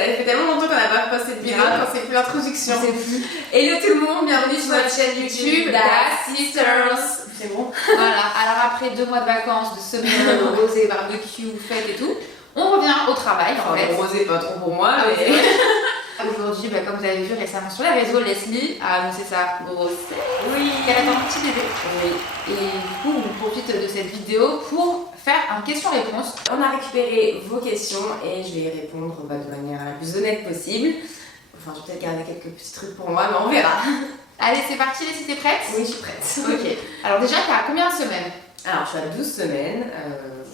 Ça fait tellement longtemps qu'on n'a pas posté de vidéo qu'on sait plus l'introduction. On sait plus. Hello tout le monde, bienvenue sur notre chaîne YouTube Das Sisters. C'est bon. Voilà, alors après 2 mois de vacances, de semaine, rosé, barbecue, fête et tout, on revient au travail en fait. Rosé pas trop pour moi, mais... Aujourd'hui, comme vous avez vu récemment sur les réseaux, Leslie a annoncé sa grossesse. Oui. Qu'elle attend un petit bébé. Oui. Et du coup, on profite de cette vidéo pour faire un question-réponse. On a récupéré vos questions et je vais y répondre de manière la plus honnête possible. Enfin, je vais peut-être garder quelques petits trucs pour moi, mais on verra. Allez, c'est parti, Leslie, t'es prête? Oui, je suis prête. Ok. Alors déjà, t'as combien de semaines? Alors, je suis à 12 semaines.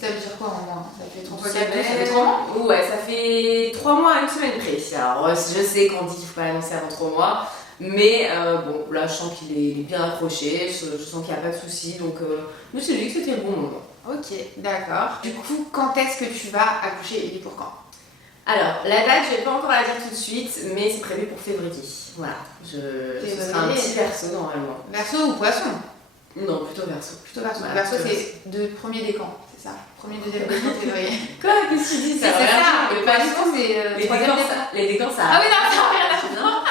Ça veut dire quoi en mois? Ça fait 3 mois? Ça fait 3 mois? Ouais, ça fait 3 mois à une semaine près. Alors, je sais qu'on dit qu'il ne faut pas l'annoncer avant 3 mois, mais bon, là, je sens qu'il est bien accroché, je sens qu'il n'y a pas de souci, donc je me suis dit que c'était le bon moment. Ok, d'accord. Du coup, quand est-ce que tu vas accoucher et pour quand? Alors, la date, je ne vais pas encore la dire tout de suite, mais c'est prévu pour février. Voilà, ce sera un petit verso normalement. Verso ou poisson? Non, plutôt verso. Plutôt verso. Voilà, Verso, c'est de premier décan, c'est ça? Premier, deuxième décan, février. Quoi? Qu'est-ce que tu dis? C'est ça, le poisson, c'est les troisième décans, décan. les décans, ça. Ah oui, non, ça n'a rien à voir.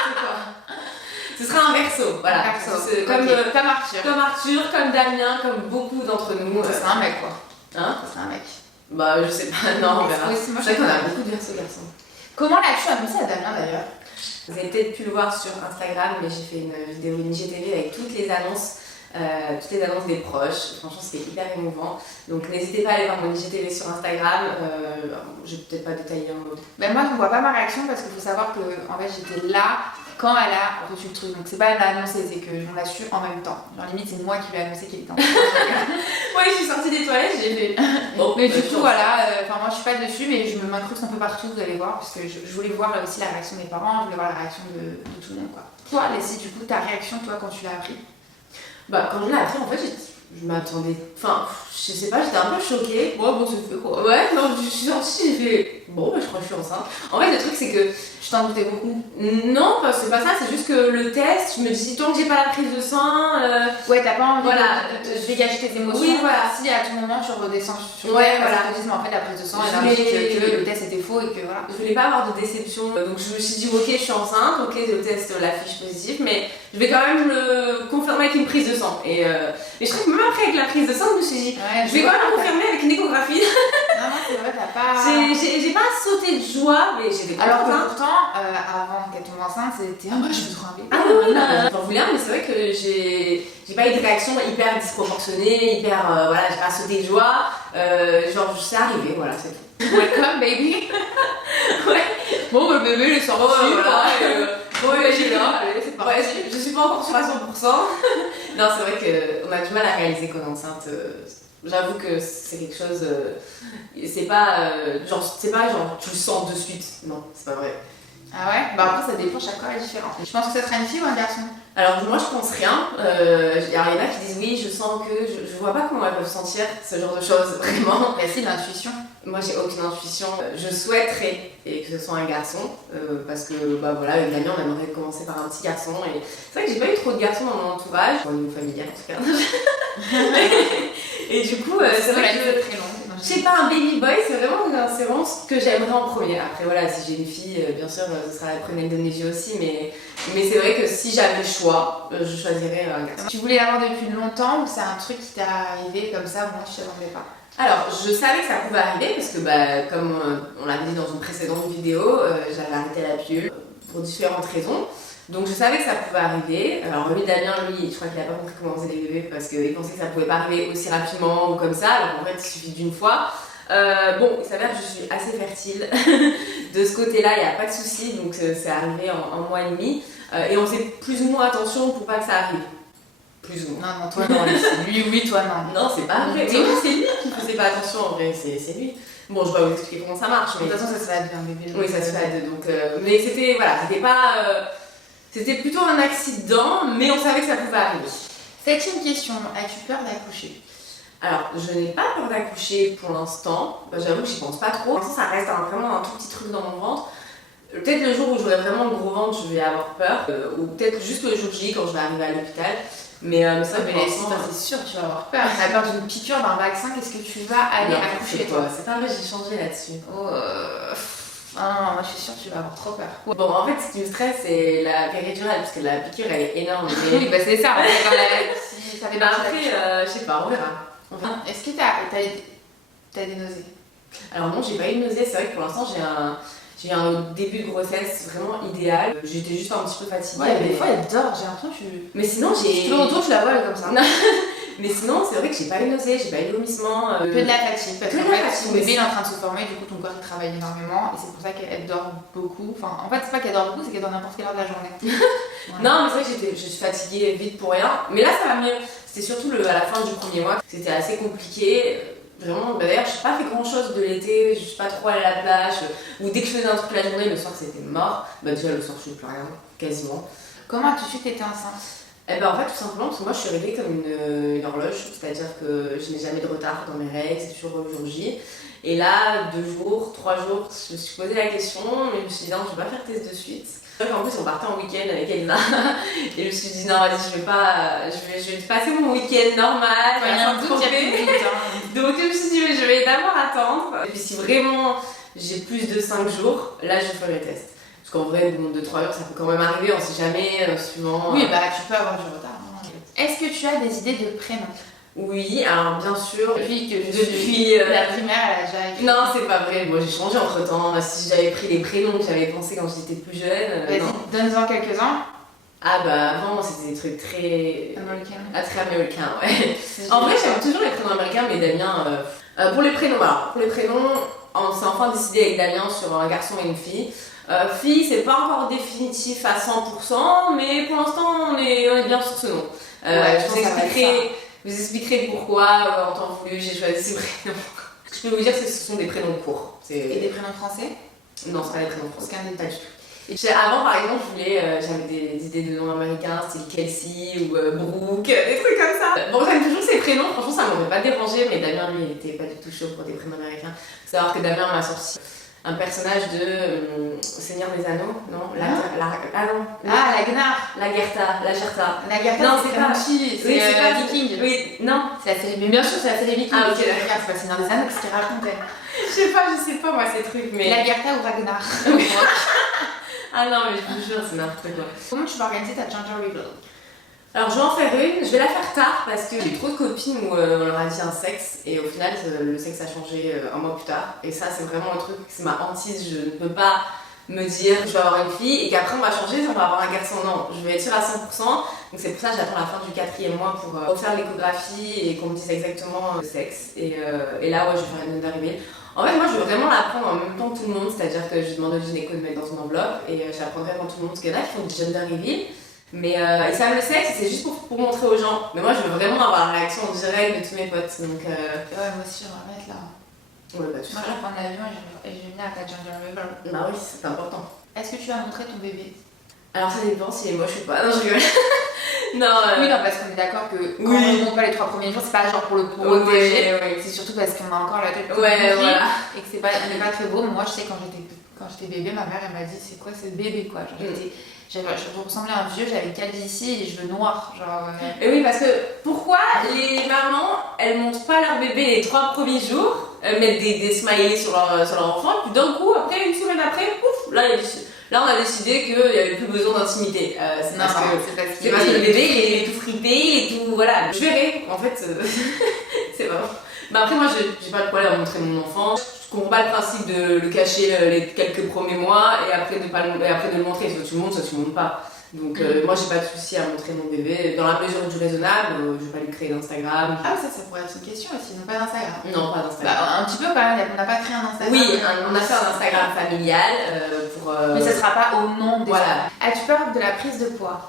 Ce sera un verso, voilà. Verso. Comme, Okay. Comme Arthur. Comme Arthur, comme Damien, comme beaucoup d'entre nous. Ce sera un mec, quoi. Hein? Ce sera un mec. Bah, je sais pas, non, on verra. C'est vrai qu'on a beaucoup de verso garçons. Comment l'as-tu annoncé à Damien d'ailleurs? Vous avez peut-être pu le voir sur Instagram, mais j'ai fait une vidéo IGTV avec toutes les annonces des proches. Franchement, c'était hyper émouvant. Donc, n'hésitez pas à aller voir mon IGTV sur Instagram. Je vais peut-être pas détailler un mot. Ben moi, je ne vois pas ma réaction parce qu'il faut savoir que en fait, j'étais là quand elle a reçu le truc. Donc, c'est pas elle l'a annoncé, c'est que on l'a su en même temps. Genre, limite, c'est moi qui lui ai annoncé qu'il était en train. Ouais, je suis sortie des toilettes, j'ai fait. Bon, mais du coup, voilà, moi, je suis pas dessus, mais je me m'incruste un peu partout, vous allez voir, parce que je voulais voir là aussi la réaction des parents, je voulais voir la réaction de tout le monde, quoi. Toi, Leslie, du coup, ta réaction, toi, quand tu l'as appris? Bah, quand je l'ai appris, en fait, je m'attendais. Enfin, je sais pas, j'étais un peu choquée. Ouais, bon, c'est fait quoi. Ouais, non, je suis sortie, j'ai fait. Bon, bah, je crois que je suis enceinte. En fait, le truc, c'est que. Je t'en doutais beaucoup. Non, c'est pas ça, c'est juste que le test, je me dis, tant que j'ai pas la prise de sang. Ouais, t'as pas envie voilà, de dégager tes émotions. Oui, voilà. Si à tout moment tu redescends sur ouais, terre, voilà. te disent, mais en fait, la prise de sang, elle indique que le test était faux et que voilà. Je voulais pas avoir de déception, donc je me suis dit, ok, je suis enceinte, ok, le test l'affiche positive, mais je vais quand même le confirmer avec une prise de sang. Et je trouve que même après, avec la prise de sang, je me suis dit, ouais, je vais quand même le confirmer avec une échographie. Non, c'est vrai, t'as pas. J'ai pas sauté de joie, mais j'ai des alors que pourtant, avant qu'elle tombe enceinte, c'était ah, moi je veux trop un bébé. Ah oui, j'en voulais un, mais c'est vrai que j'ai pas eu de réaction hyper disproportionnée, hyper. Voilà, j'ai pas sauté de joie. Genre, c'est arrivé, voilà, c'est tout. Welcome baby. Ouais. Bon, le bébé il est sorti. Voilà. Ouais, j'ai là, allez, c'est parti. Ouais, je suis pas encore sûre à 100%. Non, c'est vrai qu'on a du mal à réaliser qu'on est enceinte. J'avoue que c'est quelque chose. C'est pas genre tu le sens de suite. Non, c'est pas vrai. Ah ouais? Bah après ça dépend, chaque corps est différent. Je pense que ça sera une fille ou un garçon? Alors moi je pense rien. Alors il y en a qui disent oui, je sens que. Je vois pas comment elles peuvent sentir ce genre de choses, vraiment. Bah si, l'intuition. Moi j'ai aucune intuition. Je souhaiterais et que ce soit un garçon parce que bah voilà, avec Damien on aimerait commencer par un petit garçon. Et c'est vrai que j'ai pas eu trop de garçons dans mon entourage, au niveau familial en tout cas. Et du coup, c'est vrai que très longue. Je sais pas, un baby boy, c'est vraiment ce que j'aimerais en premier. Après voilà, si j'ai une fille, bien sûr, ce sera la première de mes yeux aussi, mais c'est vrai que si j'avais le choix, je choisirais un garçon. Tu voulais l'avoir depuis longtemps ou c'est un truc qui t'est arrivé comme ça, moi tu t'attendais pas? Alors, je savais que ça pouvait arriver parce que comme on l'avait dit dans une précédente vidéo, j'avais arrêté la pilule pour différentes raisons. Donc je savais que ça pouvait arriver. Alors lui, Damien, je crois qu'il a pas compris comment on faisait les bébés parce qu'il pensait que ça pouvait pas arriver aussi rapidement ou comme ça. Alors en fait, il suffit d'une fois. Bon, il s'avère que je suis assez fertile. De ce côté-là, il n'y a pas de souci. Donc c'est arrivé en 1 mois et demi. Et on fait plus ou moins attention pour pas que ça arrive. Plus ou moins. Non, toi non. Lui, oui, toi non. Non, c'est pas vrai. C'est lui qui faisait pas attention en vrai, c'est lui. Bon, je vais pas vous expliquer comment ça marche. Mais... De toute façon, ça se fait à deux, un bébé. Oui, ça se fait à deux. Donc, mais c'était pas. C'était plutôt un accident, mais on savait que ça pouvait arriver. Septième question, as-tu peur d'accoucher? Alors, je n'ai pas peur d'accoucher pour l'instant. J'avoue que j'y pense pas trop. Pour l'instant, ça reste vraiment un tout petit truc dans mon ventre. Peut-être le jour où j'aurai vraiment le gros ventre, je vais avoir peur. Ou peut-être juste le jour J quand je vais arriver à l'hôpital. Mais ça, c'est sûr, tu vas avoir peur. Tu as peur d'une piqûre, d'un vaccin, qu'est-ce que tu vas aller accoucher toi? C'est pas vrai, j'ai changé là-dessus. Ah non, moi je suis sûre que tu vas avoir trop peur. Bon, en fait, ce qui me stresse, c'est la péridurale, parce que la piqûre, elle est énorme. Mais... Oui, bah c'est ça, on est dans si ça fait bah partie de la après, culture. je sais pas, on verra. Est-ce que t'as des nausées? Alors non, j'ai pas eu de nausée, c'est vrai que pour l'instant, j'ai eu un début de grossesse vraiment idéal. J'étais juste un petit peu fatiguée. Ouais, mais des fois elle dort, j'ai l'impression que Mais sinon, j'ai... tu le retournes, je la vois, elle est comme ça. Non. Mais sinon, c'est vrai que j'ai pas eu de nausée, j'ai pas eu de vomissement. Un peu de la fatigue, parce que qu'en de la fait, fatigue, ton bébé il est en train de se former, du coup ton corps il travaille énormément, et c'est pour ça qu'elle dort beaucoup. Enfin, en fait, c'est pas qu'elle dort beaucoup, c'est qu'elle dort n'importe quelle heure de la journée. Ouais. Non, mais c'est vrai que je suis fatiguée vite pour rien. Mais là, ça va mieux. C'était surtout à la fin du premier mois, c'était assez compliqué. Vraiment, bah d'ailleurs, j'ai pas fait grand chose de l'été, je suis pas trop allée à la plage. Ou dès que je faisais un truc la journée, le soir c'était mort. Bah, déjà, le soir, je fais plus rien, quasiment. Comment as-tu su que t'étais enceinte? Eh ben, en fait, tout simplement parce que moi je suis réveillée comme une horloge, c'est-à-dire que je n'ai jamais de retard dans mes règles, c'est toujours au jour J. Et là, 2 jours, 3 jours, je me suis posé la question, mais je me suis dit non, je vais pas faire test de suite. En plus, on partait en week-end avec Elna, et je me suis dit non, vas-y, je vais passer mon week-end normal, Ouais, sans me tromper. Donc je me suis dit, mais je vais d'abord attendre. Et puis si vraiment j'ai plus de 5 jours, là je ferai le test. Parce qu'en vrai, bon, 2-3 jours, ça peut quand même arriver, on sait jamais, suivant... Oui, bah tu peux avoir du retard. Est-ce que tu as des idées de prénoms? Oui, alors bien sûr. Depuis la primaire, elle a déjà écrit. Non, c'est pas vrai. Moi, j'ai changé entre temps. Si j'avais pris les prénoms que j'avais pensé quand j'étais plus jeune. Vas-y, donne-en quelques-uns. Ah bah avant, c'était des trucs très. Américains. Ah, très américains, ouais. En vrai, j'aime toujours les prénoms américains, mais Damien. Pour les prénoms, alors, on s'est enfin décidé avec Damien sur un garçon et une fille. Fille, c'est pas encore définitif à 100%, mais pour l'instant, on est bien sur ce nom. Je vous expliquerai pourquoi, en temps voulu, j'ai choisi ces prénoms. Je peux vous dire que ce sont des prénoms courts. Et des prénoms français? Non, c'est pas des prénoms français. Aucun détail. Avant, par exemple, j'avais des idées de noms américains, style Kelsey ou Brooke, des trucs comme ça. Bon, j'aime toujours ces prénoms, franchement, ça m'aurait pas dérangé, mais Damien, lui, il était pas du tout chaud pour des prénoms américains. Faut savoir que Damien m'a sorti un personnage de Seigneur des Anneaux, non? La Gnar. La Gerta. La Gerta, non, c'est pas petit, c'est pas Viking. Oui, non. C'est la série, mais bien sûr, c'est la série Viking. Ah, ok, d'accord. C'est pas Seigneur des Anneaux, qu'est-ce qu'il racontait? Je sais pas moi ces trucs, mais. La Gerta ou Ragnar? Ah non, mais je vous jure, c'est n'importe quoi. Comment tu vas organiser ta gender reveal? Alors je vais en faire une, je vais la faire tard parce que j'ai trop de copines où on leur a dit un sexe et au final le sexe a changé un mois plus tard. Et ça c'est vraiment un truc, c'est ma hantise, je ne peux pas me dire je vais avoir une fille et qu'après on va changer, on va avoir un garçon. Non, je vais être sûre à 100%. Donc c'est pour ça que j'attends la fin du 4e mois pour refaire l'échographie et qu'on me dise exactement le sexe. Et là ouais, je vais faire une gender reveal. En fait, moi je veux vraiment l'apprendre en même temps que tout le monde, c'est-à-dire que je demande au gynéco de mettre dans une enveloppe et je l'apprendrai devant tout le monde parce qu'il y en a qui font du gender reveal. Mais ils savent le sexe, c'est juste pour montrer aux gens. Mais moi, je veux vraiment avoir la réaction en direct de tous mes potes. Donc, Ouais, moi aussi, j'aimerais mettre là. Ouais, bah, tu moi, je vais prendre l'avion et je vais venir à ta gender reveal. Bah oui, c'est important. Est-ce que tu vas montrer ton bébé? Alors, ça dépend si elle est moche ou pas. Non, je rigole. Non, Oui, non, parce qu'on est d'accord que quand on ne montre pas les 3 premiers jours, c'est pas genre pour le protéger. C'est surtout parce qu'on a encore la tête voilà. Et que on n'est pas très beau. Moi, je sais, quand j'étais bébé, ma mère, elle m'a dit c'est quoi ce bébé, quoi. Genre, je ressemblais à un vieux, j'avais le calvitie et les cheveux noirs. Et oui, parce que pourquoi les mamans, elles montrent pas leur bébé les 3 premiers jours, elles mettent des smileys sur leur enfant, puis d'un coup, après, une semaine après, pouf, là on a décidé qu'il n'y avait plus besoin d'intimité. C'est parce que le bébé il est tout fripé, il est tout. Voilà. Je verrai, en fait, c'est pas. Bah après, moi j'ai pas de problème à montrer mon enfant. Je comprends pas le principe de le cacher les quelques premiers mois et après de le montrer. Soit tu le montres, soit tu le montres pas. Donc moi j'ai pas de souci à montrer mon bébé dans la mesure du raisonnable. Je vais pas lui créer d'Instagram. Ah, ça pourrait être une question aussi, non pas d'Instagram. Non, pas d'Instagram. Bah, un petit peu quand même, on n'a pas créé un Instagram. Oui, on a fait un Instagram familial pour. Mais ça sera pas au nom des. Voilà. As-tu peur de la prise de poids?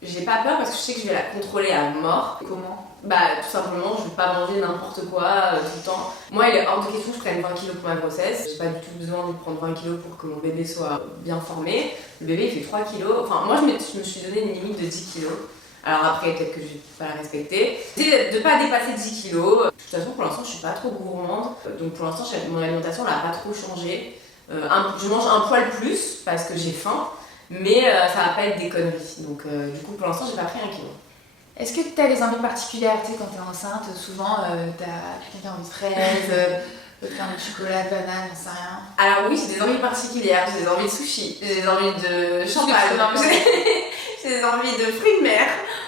J'ai pas peur parce que je sais que je vais la contrôler à mort. Comment? Bah tout simplement, je vais pas manger n'importe quoi tout le temps. Moi il est hors de question que je prenne 20 kilos pour ma grossesse. J'ai pas du tout besoin de prendre 20 kilos pour que mon bébé soit bien formé. Le bébé il fait 3 kilos. Enfin moi je me suis donné une limite de 10 kilos. Alors après peut-être que je vais pas la respecter. C'est de pas dépasser 10 kilos. De toute façon pour l'instant je suis pas trop gourmande. Donc pour l'instant mon alimentation elle a pas trop changé. Je mange un poil plus parce que j'ai faim. Mais ça va pas être des conneries. Donc du coup pour l'instant j'ai pas pris 1 kilo. Est-ce que tu as des envies particulières? Tu sais, quand tu es enceinte, souvent, tu as envie de fraises, Tu peux faire du chocolat, banane, j'en sais rien. Alors oui, j'ai des envies particulières, j'ai des envies de sushi, j'ai des envies de champagne, j'ai des envies de fruits de mer.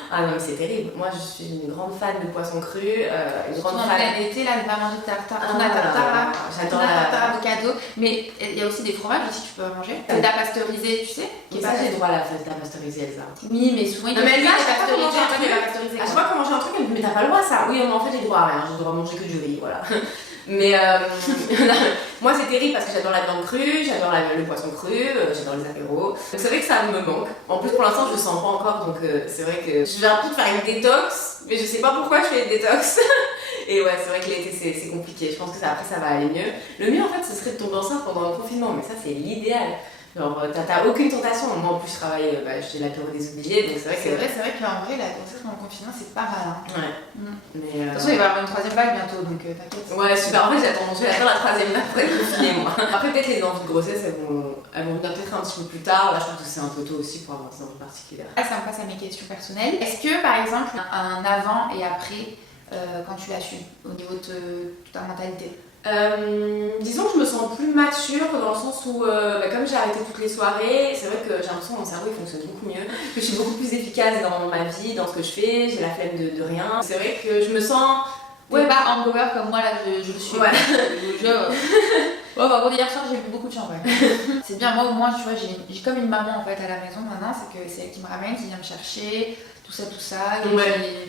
Ah non mais c'est terrible, moi je suis une grande fan de poisson cru, une grande fan... L'été là, tu vas manger de tartare, j'adore tartare avocado, mais il y a aussi des fromages aussi que tu peux manger. Feta pasteurisé, tu sais, qui est pas j'ai droit à la feta pasteurisée Elsa. Oui, mais souvent ils te disent pasteurisé, à chaque fois qu'on mange un truc, elle me dit mais t'as pas le droit à ça. Oui mais en fait j'ai le droit à rien, j'ai le droit à manger que du riz, voilà. Mais moi c'est terrible parce que j'adore la viande crue, j'adore le poisson cru, j'adore les apéros. Donc c'est vrai que ça me manque. En plus pour l'instant je le sens pas encore donc c'est vrai que je vais un peu faire une détox, mais je sais pas pourquoi je fais une détox. Et ouais c'est vrai que l'été c'est compliqué, je pense que après ça va aller mieux. Le mieux en fait ce serait de tomber enceinte pendant le confinement, mais ça c'est l'idéal. Genre, t'as aucune tentation. Moi, en plus, je travaille, j'ai l'apéro des oubliés, donc c'est vrai que... C'est vrai qu'en vrai, la grossesse pendant le confinement, c'est pas mal. Hein. Ouais. Mais de toute façon, il va y avoir une troisième vague bientôt, donc t'inquiète. Ouais, super. En fait, j'attends la troisième vague pour être confinée, moi. Après, peut-être les envies de grossesse, elles vont venir peut-être un petit peu plus tard. Là, je trouve que c'est un peu tôt aussi pour avoir des envies particulières. Là, ça me passe à mes questions personnelles. Est-ce que, par exemple, un avant et après, quand tu l'as su, au niveau de ta mentalité? Disons que je me sens plus mature dans le sens où, comme j'ai arrêté toutes les soirées, c'est vrai que j'ai l'impression que mon cerveau il fonctionne beaucoup mieux, que je suis beaucoup plus efficace dans ma vie, dans ce que je fais, j'ai la flemme de rien. C'est vrai que je me sens... Ouais, pas hangover comme moi là, je le suis. Ouais. Ouais, par contre, hier soir j'ai bu beaucoup de champagne. C'est bien, moi au moins, tu vois, j'ai comme une maman en fait à la maison maintenant, c'est que c'est elle qui me ramène, qui vient me chercher. Tout ça,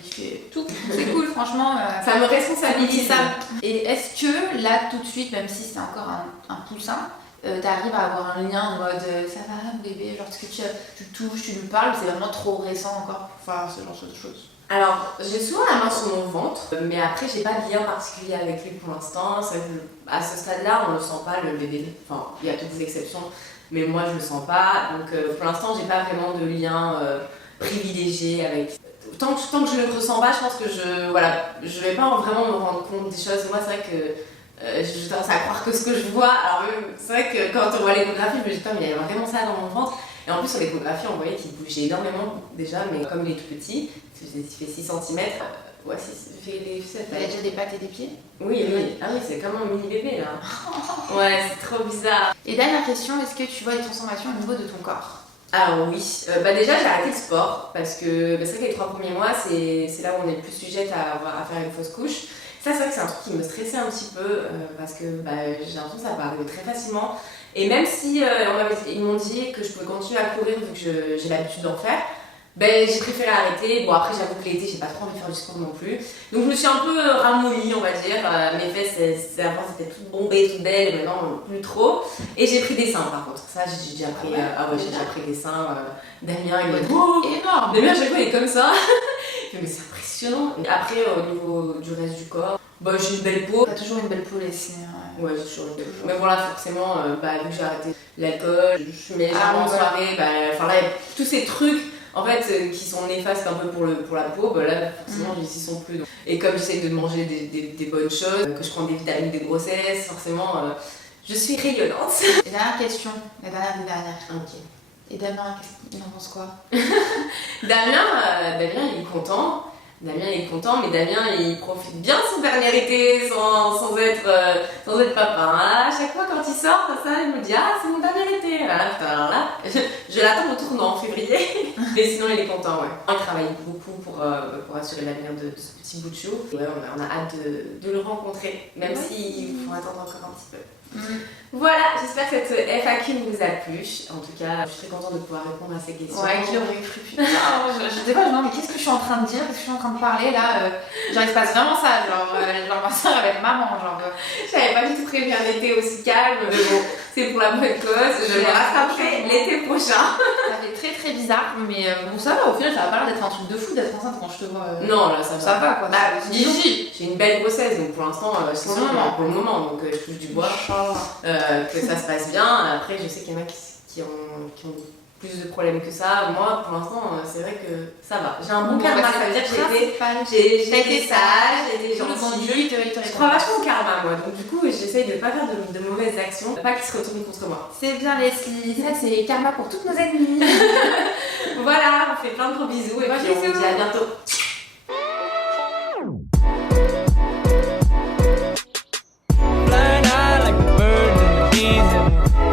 qui fait tout. C'est cool, franchement. Ça me responsabilise. Et est-ce que là, tout de suite, même si c'est encore un poussin, t'arrives à avoir un lien en mode ça va, bébé, genre ce que tu touches, tu lui parles, c'est vraiment trop récent encore pour faire ce genre de choses? Alors, j'ai souvent la main sur mon ventre, mais après, j'ai pas de lien particulier avec lui pour l'instant. C'est vrai que à ce stade-là, on le sent pas, le bébé. Enfin, il y a toutes des exceptions, mais moi, je le sens pas. Donc, pour l'instant, j'ai pas vraiment de lien. Privilégiée avec... Tant que je le ressens pas, je pense que je vais pas vraiment me rendre compte des choses. Moi, c'est vrai que j'ai tendance à croire que ce que je vois... Alors c'est vrai que quand on voit l'échographie, je me dis pas, mais il y a vraiment ça dans mon ventre. Et en plus, sur l'échographie, on voyait qu'il bougeait énormément déjà, mais comme il est tout petit, il fait 6 cm, ouais, il fait les ficelles. Il a déjà des pattes et des pieds? Oui. Ah oui, c'est comme un mini bébé là. Ouais, c'est trop bizarre. Et dernière question, est-ce que tu vois des transformations au niveau de ton corps? Alors oui, déjà j'ai arrêté le sport parce que c'est vrai que les 3 premiers mois c'est là où on est le plus sujette à faire une fausse couche. Ça c'est vrai que c'est un truc qui me stressait un petit peu parce que j'ai l'impression que ça va arriver très facilement. Et même si ils m'ont dit que je pouvais continuer à courir vu que j'ai l'habitude d'en faire, j'ai préféré arrêter. Bon après j'avoue que l'été j'ai pas trop envie de faire du sport non plus. Donc je me suis un peu ramollie on va dire. Mes fesses avant c'était toutes bombées, toutes belles, maintenant plus trop. Et j'ai pris des seins par contre. Ça j'ai déjà pris, j'ai déjà pris des seins. Damien il m'a dit énorme. Damien à chaque fois il est comme ça. Mais c'est impressionnant. Et après au niveau du reste du corps, j'ai une belle peau. T'as toujours une belle peau les seins. Ouais, j'ai toujours une belle peau. Mais voilà forcément vu que j'ai arrêté l'alcool, je fumais jamais en soirée, là tous ces trucs. En fait, qui sont néfastes un peu pour la peau, là forcément ils y sont plus. Et comme j'essaie de manger des bonnes choses, que je prends des vitamines de grossesse, forcément je suis rayonnante. Et dernière question, la dernière des dernières. Ok. Et Damien, il en pense quoi? Damien il est content. Damien il est content, mais Damien il profite bien de son dernier été sans être papa. À chaque fois quand il sort, ça, il me dit c'est mon dernier été. Alors là, je l'attends au tournant en février. Mais sinon il est content, ouais. Il travaille beaucoup pour assurer l'avenir de ce petit bout de chou. Ouais, on a hâte de le rencontrer, même s'il faut attendre encore un petit peu. Voilà, j'espère que cette FAQ vous a plu. En tout cas, je suis très contente de pouvoir répondre à ces questions. Ouais, qui aurait cru, putain. Je sais pas, mais qu'est-ce que je suis en train de dire? Qu'est-ce que je suis en train de parler là? Genre, il se passe vraiment ça, genre ma soeur avec maman, genre. J'avais pas du tout prévu un été aussi calme, mais bon, c'est pour la bonne cause. Je vais rattraper l'été prochain. Ça fait très très bizarre, mais bon, ça va, au final, ça va pas l'air d'être un truc de fou d'être enceinte quand je te vois. Non, là, ça va quoi. J'ai une belle grossesse, donc pour l'instant, c'est pour le moment, donc je touche du bois. Que ça se passe bien. Après, je sais qu'il y en a qui ont plus de problèmes que ça. Moi, pour l'instant, c'est vrai que ça va. J'ai un bon karma, ça veut dire que j'ai été sage, j'ai été gentille. Je crois vachement au karma, moi. Donc, du coup, j'essaye de ne pas faire de mauvaises actions, pas qu'ils se retournent contre moi. C'est bien, Leslie. Ça, c'est karma pour toutes nos ennemies. Voilà, on fait plein de gros bisous et puis on se dit à bientôt.